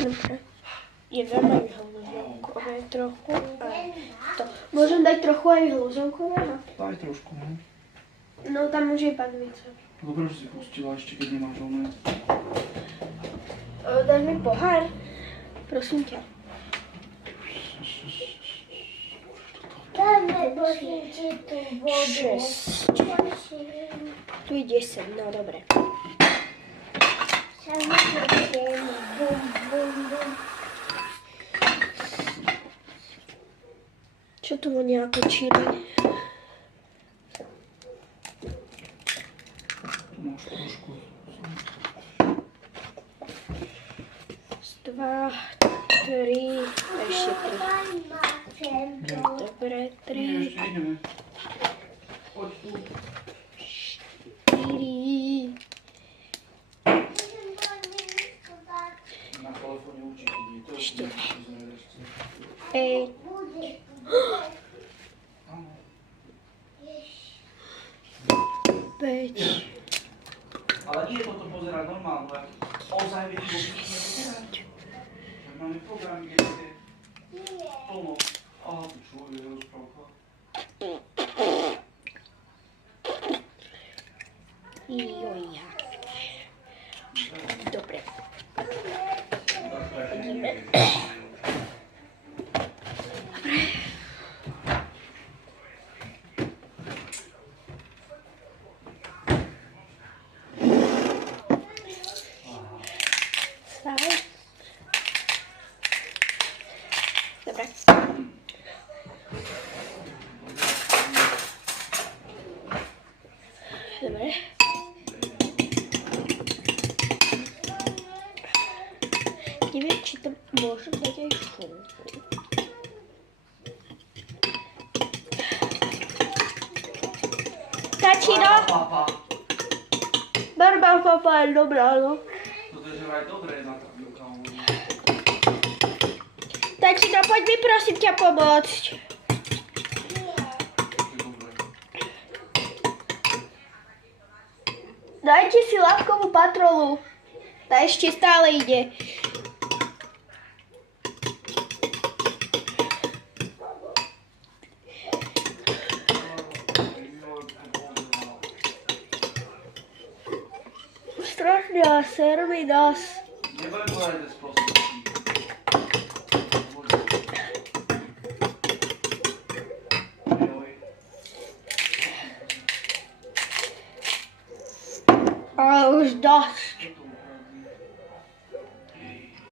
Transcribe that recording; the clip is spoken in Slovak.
Dobre. Jeden majú hlozonkové trochu a to. Môžem dať trochu aj hlozonkového? Daj trošku, no. No tam už je panvica. Dobre, že si pustila ešte, keď nemáš oné. Dáš mi pohár? Prosím ťa. Dáme prosím ti tú vodu. 6. Tu je 10, no dobre. Samozrejme, bum, bum, bum. Čo tu vonia ako čili? Tu máš trošku. 2, 3, ešte 3. Dobre, 3, Nie, ešte ideme. Poď tu. 4. Na telefóne určite nie. To je Ešte. 5. 5. Ale nie je toto pozerať normálne, ale ozaj vidíš, že nie pozerať. Tak máme program, kde je plno. Aha, ty čo je rozprávka? Joja. Dobre. Ideme. Dobre. Dobre. Neviem, či to môžem dať aj šunku. Tačino! Papa. Barba papa je dobrá, no. Toto je že vraj dobré na tablíka. Tačino, poď mi prosím ťa pomôcť. Dajte si labkovú patrolu. Tá ešte stále ide. Strašne a ser mi nás. Nebudem povedať, že